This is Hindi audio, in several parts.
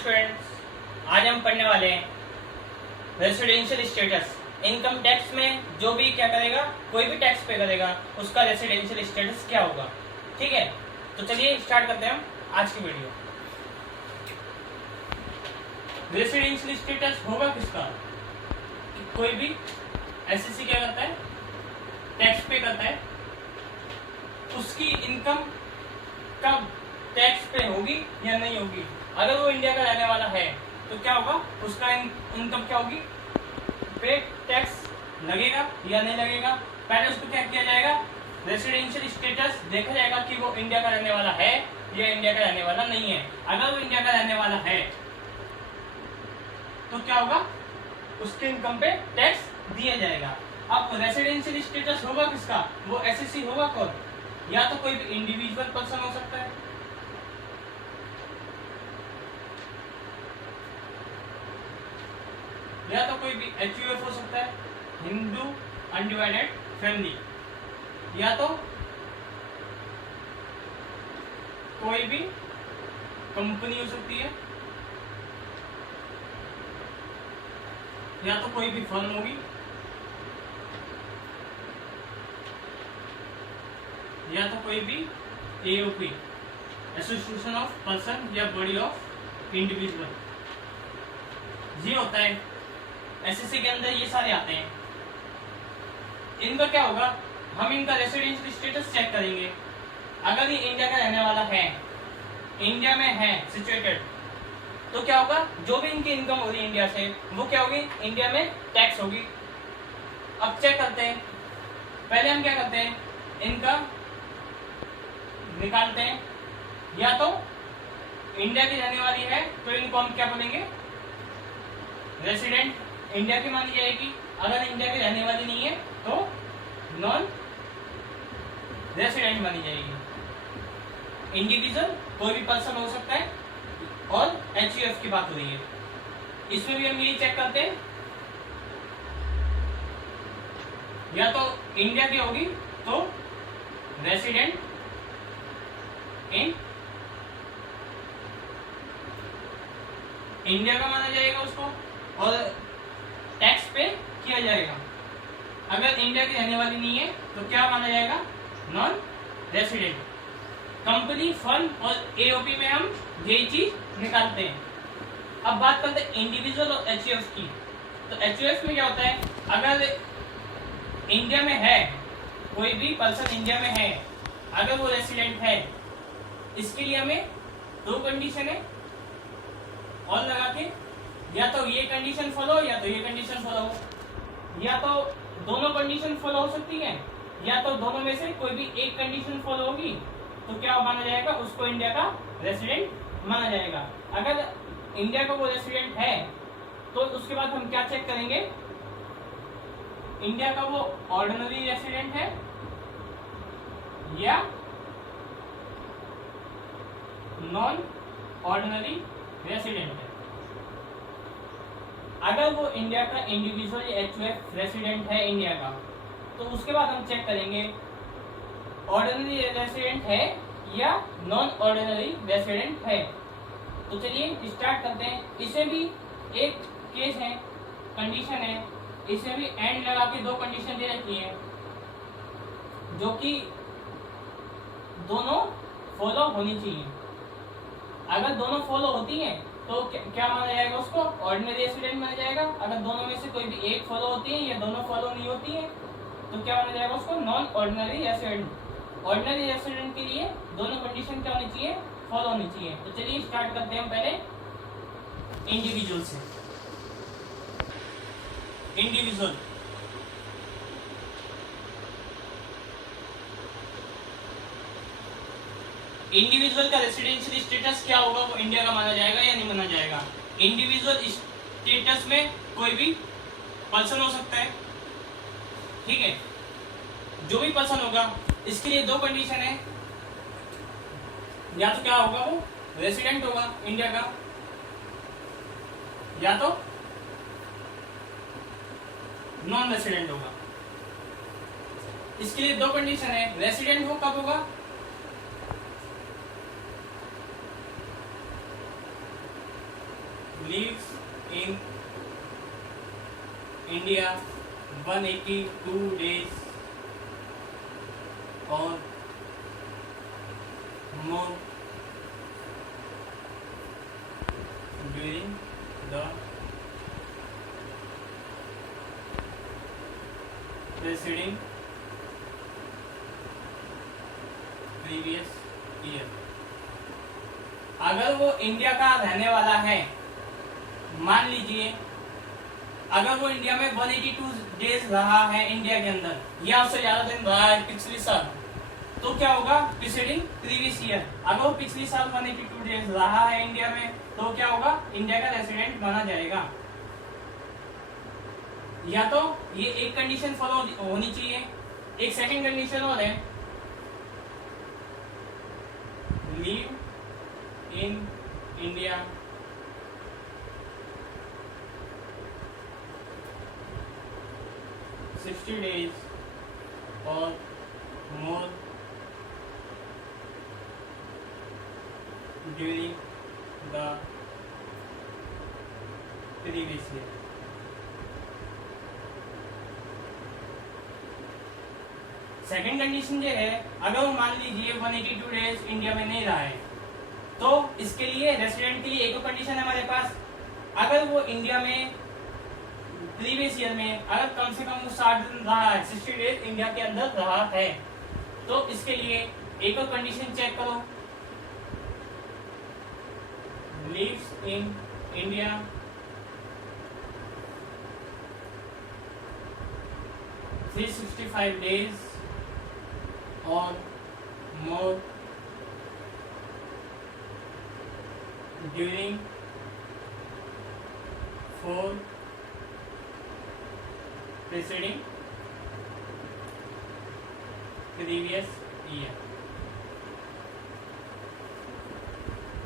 स्टूडेंट्स, आज हम पढ़ने वाले हैं रेसिडेंशियल स्टेटस। इनकम टैक्स में जो भी क्या करेगा, कोई भी टैक्स पे करेगा, उसका रेसिडेंशियल स्टेटस क्या होगा। ठीक है, तो चलिए स्टार्ट करते हैं हम आज की वीडियो। रेसिडेंशियल स्टेटस होगा किसका? कोई भी एसएससी क्या करता है, टैक्स पे करता है, उसकी इनकम कब टैक्स पे होगी या नहीं होगी। अगर वो इंडिया का रहने वाला है तो क्या होगा, उसका इनकम क्या होगी, पे टैक्स लगेगा या नहीं लगेगा। पहले उसको क्या किया जाएगा, रेसिडेंशियल स्टेटस देखा जाएगा कि वो इंडिया का रहने वाला है या इंडिया का रहने वाला नहीं है। अगर वो इंडिया का रहने वाला है तो क्या होगा, उसके इनकम पे टैक्स दिया जाएगा। अब रेसिडेंशियल स्टेटस होगा किसका, वो एसएससी होगा कौन, या तो कोई भी इंडिविजुअल पर्सन हो सकता है, या तो कोई भी एचयूएफ हो सकता है, हिंदू अनडिवाइडेड फैमिली, या तो कोई भी कंपनी हो सकती है, या तो कोई भी फर्म होगी, या तो कोई भी एओपी, एसोसिएशन ऑफ पर्सन या बॉडी ऑफ इंडिविजुअल। ये होता है एसएससी के अंदर, ये सारे आते हैं। इनका क्या होगा, हम इनका रेसिडेंशियल स्टेटस चेक करेंगे। अगर ये इंडिया का रहने वाला है, इंडिया में है सिचुएटेड, तो क्या होगा, जो भी इनकी इनकम हो रही है इंडिया से, वो क्या होगी, इंडिया में टैक्स होगी। अब चेक करते हैं, पहले हम क्या करते हैं, इनका निकालते हैं। या तो इंडिया की रहने वाली है तो इनको हम क्या बोलेंगे, रेसिडेंट इंडिया की मानी जाएगी। अगर इंडिया की रहने वाली नहीं है तो नॉन रेसिडेंट मानी जाएगी। इंडिविजुअल कोई भी पर्सन हो सकता है, और एचयूएफ की बात हो रही है, इसमें भी हम यही चेक करते हैं। या तो इंडिया की होगी तो रेसिडेंट इन इंडिया का माना जाएगा उसको, और टैक्स पे किया जाएगा। अगर इंडिया की रहने वाली नहीं है तो क्या माना जाएगा, नॉन रेसिडेंट। कंपनी, फर्म और एओपी में हम यही चीज निकालते हैं। अब बात करते हैं इंडिविजुअल और एचयूएफ की। तो एचयूएफ में क्या होता है, अगर इंडिया में है, कोई भी पर्सन इंडिया में है, अगर वो रेसिडेंट है, इसके लिए हमें दो कंडीशन है और लगा के, या तो ये कंडीशन फॉलो या तो ये कंडीशन फॉलो हो, या तो दोनों कंडीशन फॉलो हो सकती है, या तो दोनों में से कोई भी एक कंडीशन फॉलो होगी तो क्या माना जाएगा, उसको इंडिया का रेसिडेंट माना जाएगा। अगर इंडिया का वो रेसिडेंट है तो उसके बाद हम क्या चेक करेंगे, इंडिया का वो ऑर्डिनरी रेसिडेंट है या नॉन ऑर्डिनरी रेसिडेंट है। अगर वो इंडिया का इंडिविजुअल एचयूएफ रेसिडेंट है इंडिया का, तो उसके बाद हम चेक करेंगे ऑर्डिनरी रेसिडेंट है या नॉन ऑर्डिनरी रेसिडेंट है। तो चलिए स्टार्ट करते हैं। इसे भी एक केस है, कंडीशन है, इसे भी एंड लगा के दो कंडीशन दे रखी है, जो कि दोनों फॉलो होनी चाहिए। अगर दोनों फॉलो होती हैं तो क्या माना जाएगा, उसको ऑर्डिनरी रेसिडेंट माना जाएगा। अगर दोनों में से कोई भी एक फॉलो होती है या दोनों फॉलो नहीं होती है तो क्या माना जाएगा, उसको non ordinary resident. Ordinary resident के लिए दोनों कंडीशन क्या होनी चाहिए, फॉलो होनी चाहिए। तो चलिए स्टार्ट करते हैं हम पहले इंडिविजुअल से। इंडिविजुअल, इंडिविजुअल का रेसिडेंशियल स्टेटस क्या होगा, वो इंडिया का माना जाएगा या नहीं माना जाएगा। इंडिविजुअल स्टेटस में कोई भी पर्सन हो सकता है, ठीक है, जो भी पर्सन होगा, इसके लिए दो कंडीशन है, या तो क्या होगा, वो रेसिडेंट होगा इंडिया का, या तो नॉन रेसिडेंट होगा। इसके लिए दो कंडीशन है, रेसिडेंट हो कब होगा, lives in India 182 days or more during the preceding previous year। अगर वो इंडिया का रहने वाला है, मान लीजिए अगर वो इंडिया में 182 डेज रहा है इंडिया के अंदर या उससे ज्यादा दिन रहा है पिछले साल, तो क्या होगा प्रीसीडिंग प्रीवियस ईयर। अगर वो पिछले साल 182 डेज रहा है इंडिया में तो क्या होगा, इंडिया का रेसिडेंट माना जाएगा। या तो ये एक कंडीशन फॉलो होनी चाहिए। एक सेकंड कंडीशन और है, leave in India $60 days or more during the previous year। Second condition ये है, अगर वो मान लीजिए 182 डेज इंडिया में नहीं रहा है तो इसके लिए रेसिडेंट के लिए एक कंडीशन है हमारे पास, अगर वो इंडिया में प्रीवियस ईयर में अगर कम से कम 60 दिन रहा है, 60 डेज इंडिया के अंदर रहा है, तो इसके लिए एक और कंडीशन चेक करो, lives in India 365 days or more during 4 preceding previous year।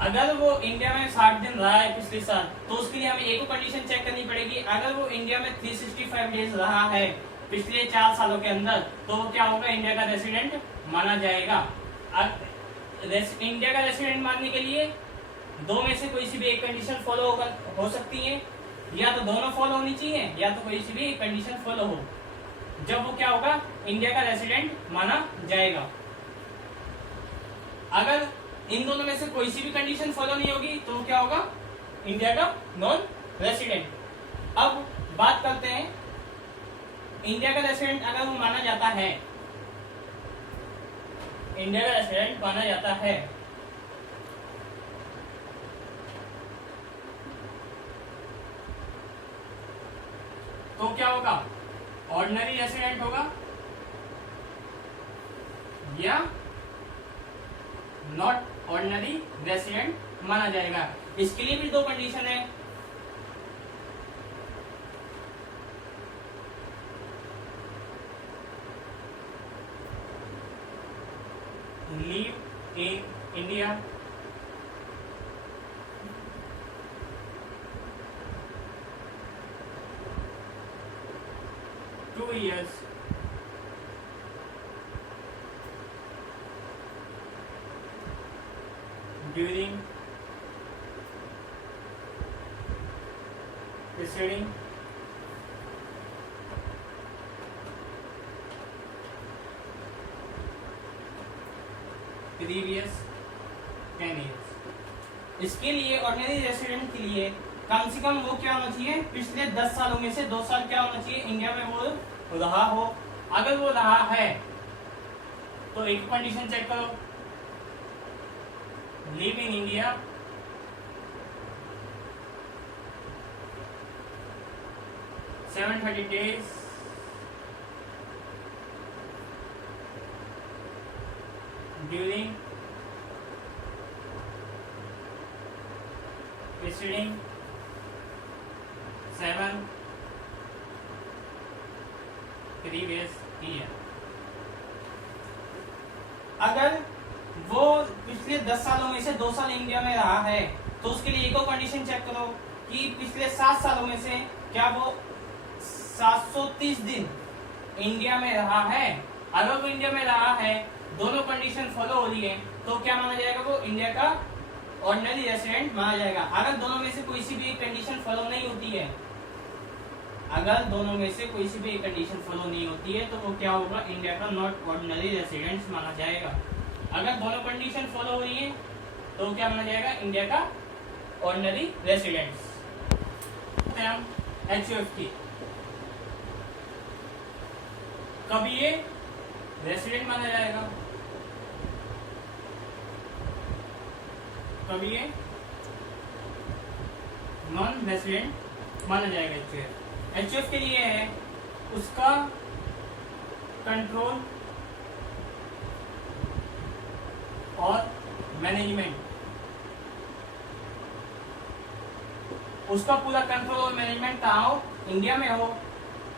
अगर वो इंडिया में 60 दिन रहा है पिछले साल तो उसके लिए हमें एक कंडीशन चेक करनी पड़ेगी, अगर वो इंडिया में 365 डेज रहा है पिछले 4 सालों के अंदर तो वो क्या होगा, इंडिया का रेसिडेंट माना जाएगा। इंडिया का रेसिडेंट मानने के लिए दो में से कोई सी भी एक कंडीशन फॉलो हो सकती है, या तो दोनों फॉलो होनी चाहिए या तो कोई सी भी एक कंडीशन फॉलो हो, जब वो क्या होगा, इंडिया का रेसिडेंट माना जाएगा। अगर इन दोनों में से कोई सी भी कंडीशन फॉलो नहीं होगी तो क्या होगा, इंडिया का नॉन रेसिडेंट। अब बात करते हैं इंडिया का रेसिडेंट अगर वो माना जाता है, इंडिया का रेसिडेंट माना जाता है तो क्या होगा, ऑर्डिनरी रेसिडेंट होगा या नॉट ऑर्डिनरी रेसिडेंट माना जाएगा। इसके लिए भी दो कंडीशन है, live in India 2 years during preceding previous 10 years। इसके लिए ऑर्डिनरी रेसिडेंट के लिए कम से कम वो क्या होना चाहिए, पिछले 10 सालों में से 2 साल क्या होना चाहिए, इंडिया में वो रहा हो। अगर वो रहा है तो एक कंडीशन चेक करो, live in India 730 days during preceding 7 previous year। अगर वो पिछले 10 सालों में से 2 साल इंडिया में रहा है तो उसके लिए एक और कंडीशन चेक करो कि पिछले 7 सालों में से क्या वो 730 दिन इंडिया में रहा है। अगर वो इंडिया में रहा है, दोनों कंडीशन फॉलो हो रही है तो क्या माना जाएगा, वो इंडिया का ऑर्डिनरी रेसिडेंट माना जाएगा। अगर दोनों में से कोई सी भी एक कंडीशन फॉलो नहीं होती है, अगर दोनों में से कोई सी भी एक कंडीशन फॉलो नहीं होती है तो वो क्या होगा, इंडिया का नॉट ऑर्डिनरी रेसिडेंट्स माना जाएगा। अगर दोनों कंडीशन फॉलो हो रही है तो क्या माना जाएगा, इंडिया का ऑर्डिनरी रेसिडेंट्स। HUF की कब ये रेसिडेंट माना जाएगा, कब ये नॉन रेसिडेंट माना जाएगा। HUF के लिए है उसका कंट्रोल और मैनेजमेंट, उसका पूरा कंट्रोल और मैनेजमेंट कहाँ हो, इंडिया में हो,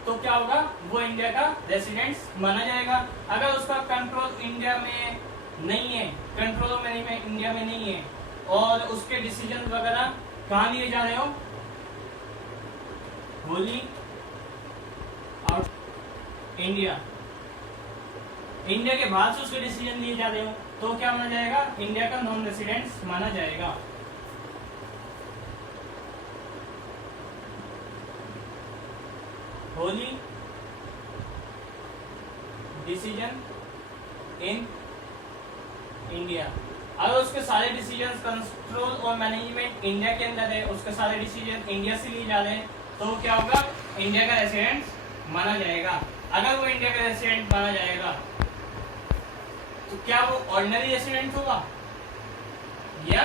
तो क्या होगा, वो इंडिया का रेसिडेंट्स माना जाएगा। अगर उसका कंट्रोल इंडिया में नहीं है, कंट्रोल और मैनेजमेंट इंडिया में नहीं है और उसके डिसीजन वगैरह कहाँ लिए जा रहे हो, होली आउट इंडिया, इंडिया के बाहर से उसके डिसीजन लिए जा रहे हो, तो क्या माना जाएगा, इंडिया का नॉन रेसिडेंट्स माना जाएगा। होली डिसीजन इन इंडिया, अगर उसके सारे डिसीजन कंट्रोल और मैनेजमेंट इंडिया के अंदर है, उसके सारे डिसीजन इंडिया से लिए जा रहे हैं, तो क्या होगा, इंडिया का रेसिडेंट माना जाएगा। अगर वो इंडिया का रेसिडेंट माना जाएगा तो क्या वो ऑर्डिनरी रेसिडेंट होगा या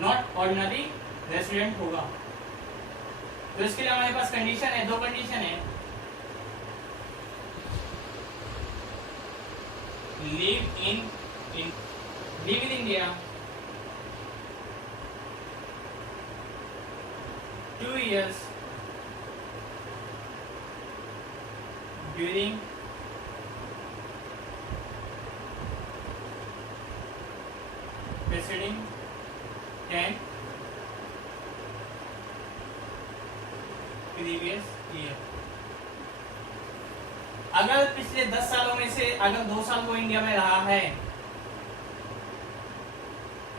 नॉट ऑर्डिनरी रेसिडेंट होगा। तो इसके लिए हमारे पास कंडीशन है, दो कंडीशन है, live in India 2 years during preceding 10 previous year। अगर पिछले 10 सालों में से अगर 2 साल वो इंडिया में रहा है,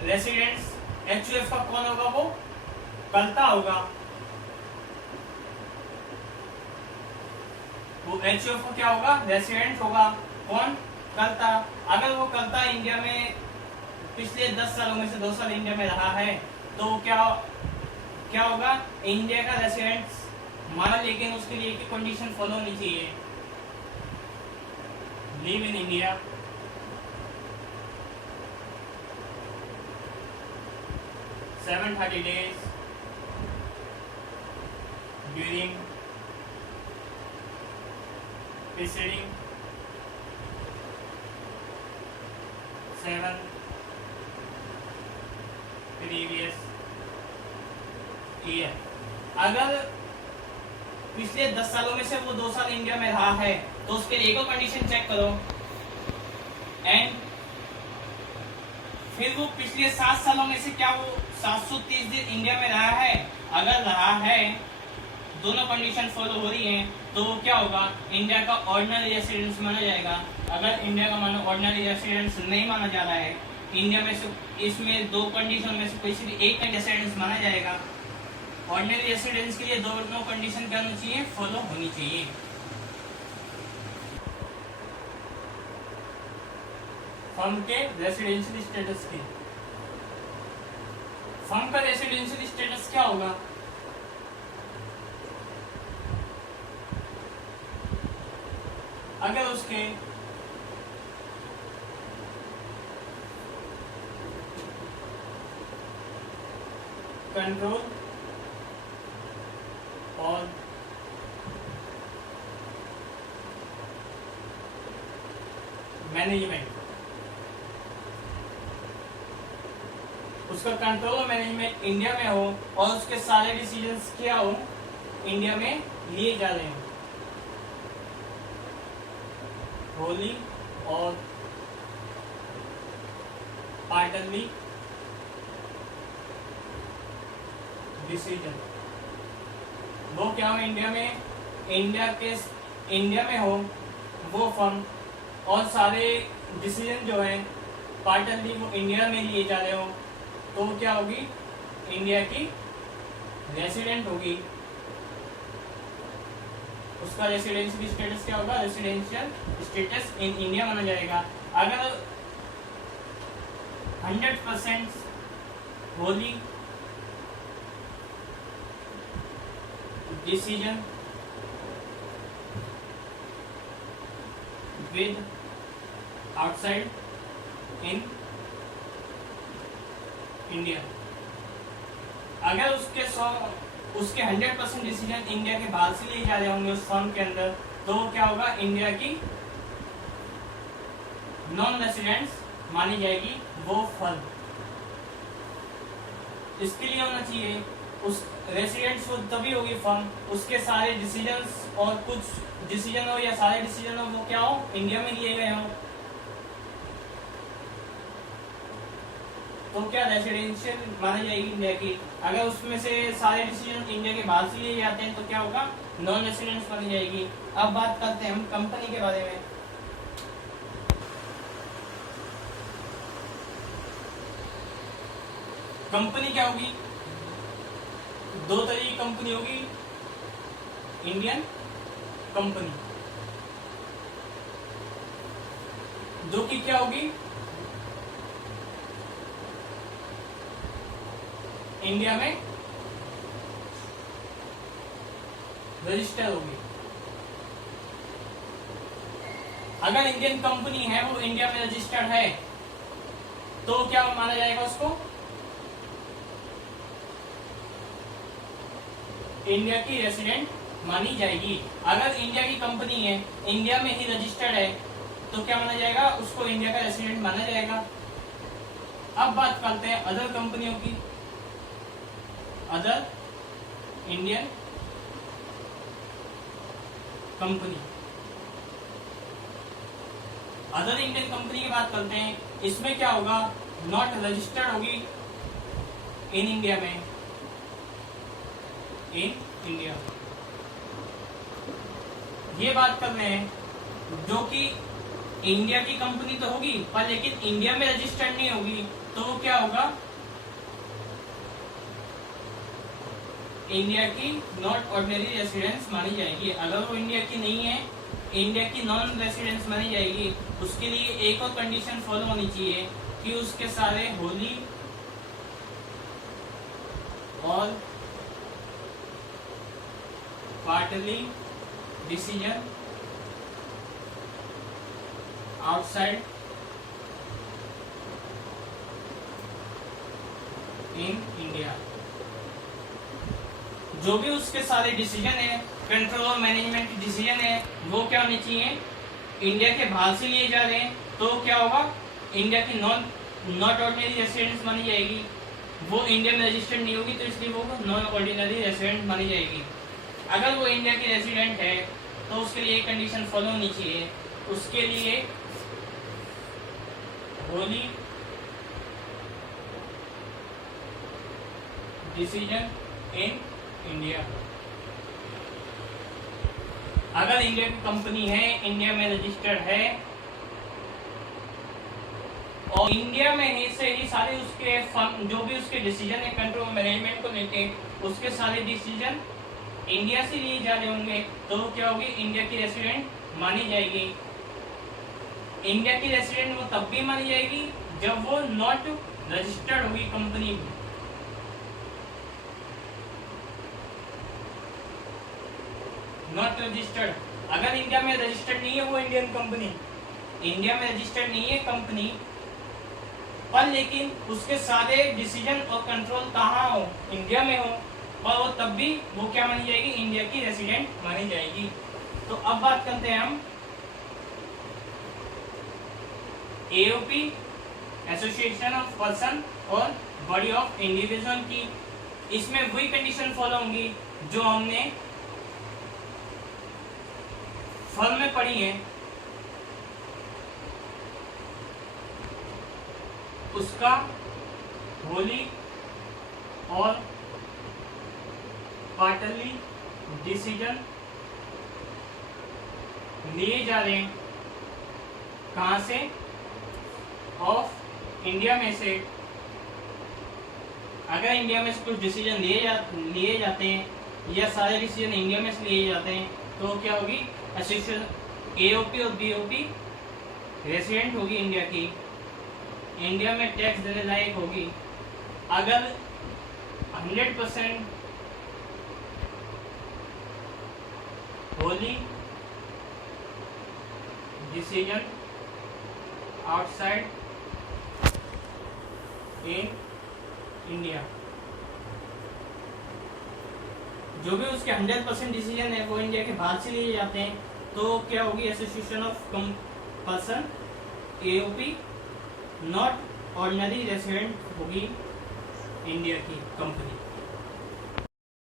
रेसिडेंट्स HUF का कौन होगा, वो करता होगा, वो HUF को क्या होगा, रेसिडेंट होगा, कौन, करता। अगर वो करता इंडिया में पिछले 10 सालों में से 2 साल इंडिया में रहा है तो क्या होगा, इंडिया का रेसिडेंट्स माना, लेकिन उसके लिए एक कंडीशन फॉलो होनी चाहिए, live in India 730 days during preceding 7 previous year। अगर पिछले 10 सालों में से वो 2 साल इंडिया में रहा है तो उसके लिए एक कंडीशन चेक करो, एंड फिर वो पिछले 7 सालों में से क्या वो 730 दिन इंडिया में रहा है, अगर रहा है, दोनों कंडीशन फॉलो हो रही हैं, तो वो क्या होगा, इंडिया का ऑर्डिनरी रेसिडेंस माना जाएगा। अगर इंडिया का मानो ऑर्डिनरी रेसिडेंस नहीं माना जा रहा है, इंडिया में से इसमें 2 कंडीशन में से कोई सी भी एक का रेसिडेंस माना जाएगा। ऑर्डिनरी रेसिडेंस के लिए दोनों कंडीशन क्या होनी चाहिए, फॉलो होनी चाहिए। फर्म के रेसिडेंशियल स्टेटस की, फर्म का रेसिडेंशियल स्टेटस क्या होगा, अगर उसके कंट्रोल और मैनेजमेंट, उसका कंट्रोल और मैनेजमेंट इंडिया में हो और उसके सारे डिसीजंस क्या हो, इंडिया में लिए जा रहे हो, होली और पार्टनली डिसीजन, वो क्या हो, इंडिया में हो वो फर्म, और सारे डिसीजन जो है पार्टली वो इंडिया में लिए जा रहे हो तो क्या होगी, इंडिया की रेसिडेंट होगी, उसका रेसिडेंशियल स्टेटस क्या होगा, रेसिडेंशियल स्टेटस इन इंडिया माना जाएगा। अगर 100% Holi decision with outside in India, अगर उसके 100% डिसीजन इंडिया के बाहर से लिए जा रहे होंगे उस फर्म के अंदर, तो क्या होगा, इंडिया की नॉन रेसिडेंट्स मानी जाएगी वो फर्म। इसके लिए होना चाहिए उस रेसिडेंट्स वो तभी होगी फर्म, उसके सारे डिसीजंस और कुछ डिसीजन हो या सारे डिसीजन हो वो क्या हो, इंडिया में लिए गए हो। तो क्या रेसिडेंशियल मानी जाएगी इंडिया की। अगर उसमें से सारे डिसीजन इंडिया के बाहर से लिए जाते हैं तो क्या होगा, नॉन रेसिडेंट्स मानी जाएगी। अब बात करते हैं हम कंपनी के बारे में। कंपनी क्या होगी, दो तरह की कंपनी होगी, इंडियन कंपनी, जो कि क्या होगी, इंडिया में रजिस्टर होगी। अगर इंडियन कंपनी है वो इंडिया में रजिस्टर्ड है तो क्या माना जाएगा, उसको इंडिया की रेसिडेंट मानी जाएगी। अगर इंडिया की कंपनी है, इंडिया में ही रजिस्टर्ड है, तो क्या माना जाएगा, उसको इंडिया का रेसिडेंट माना जाएगा। अब बात करते हैं अदर कंपनियों की। Other Indian company, other Indian company की बात करते हैं। इसमें क्या होगा, नॉट रजिस्टर्ड होगी इन इंडिया में, इन इंडिया। ये बात कर रहे हैं जो कि इंडिया की कंपनी तो होगी पर लेकिन इंडिया में रजिस्टर्ड नहीं होगी, तो वो क्या होगा, इंडिया की नॉट ऑर्डिनरी रेसिडेंस मानी जाएगी। अगर वो इंडिया की नहीं है, इंडिया की नॉन रेसिडेंस मानी जाएगी। उसके लिए एक और कंडीशन फॉलो होनी चाहिए कि उसके सारे होली और partly decision outside in India, जो भी उसके सारे डिसीजन है, कंट्रोल और मैनेजमेंट डिसीजन है, वो क्या होने चाहिए, इंडिया के बाहर से लिए जा रहे हैं, तो क्या होगा, इंडिया की नॉट ऑर्डिनरी रेसिडेंस मानी जाएगी। वो इंडिया में रजिस्टर्ड नहीं होगी तो इसलिए वो नॉन ऑर्डिनरी रेसिडेंट मानी जाएगी। अगर वो इंडिया की रेसिडेंट है तो उसके लिए एक कंडीशन फॉलो होनी चाहिए, उसके लिए होली डिसीजन इन इंडिया। अगर इंडिया की कंपनी है, इंडिया में रजिस्टर्ड है और इंडिया में ही से ही सारे उसके जो भी उसके डिसीजन है कंट्रोल मैनेजमेंट को लेके, उसके सारे डिसीजन इंडिया से लिए जा रहे होंगे, तो क्या होगी, इंडिया की रेसिडेंट मानी जाएगी। इंडिया की रेसिडेंट वो तब भी मानी जाएगी जब वो नॉट रजिस्टर्ड होगी कंपनी। नॉट रजिस्टर्ड, अगर इंडिया में रजिस्टर्ड नहीं है वो इंडियन कंपनी, इंडिया में रजिस्टर्ड नहीं है कंपनी, पर लेकिन उसके सारे डिसीजन और कंट्रोल कहाँ हो, इंडिया में हो, और वो तब भी वो क्या मानी जाएगी, इंडिया की रेसिडेंट मानी जाएगी। तो अब बात करते हैं हम एओपी, एसोसिएशन ऑफ पर्सन और बॉडी ऑफ इंडिविजुअल की। इसमें वही कंडीशन फॉलो होंगी जो हमने फर्म में पढ़ी है, उसका होली और पार्टली डिसीजन लिए जा रहे हैं, कहां से, ऑफ इंडिया में से अगर इंडिया में से कुछ डिसीजन लिए जाते हैं या सारे डिसीजन इंडिया में से लिए जाते हैं तो क्या होगी एसोसिएशन एओपी और बीओपी रेसिडेंट होगी इंडिया की, इंडिया में टैक्स देने लायक होगी। अगर 100% Holi decision outside in India, जो भी उसके 100% डिसीजन है वो इंडिया के बाहर से लिए जाते हैं तो क्या होगी association of person AOP not ordinary resident होगी इंडिया की कंपनी।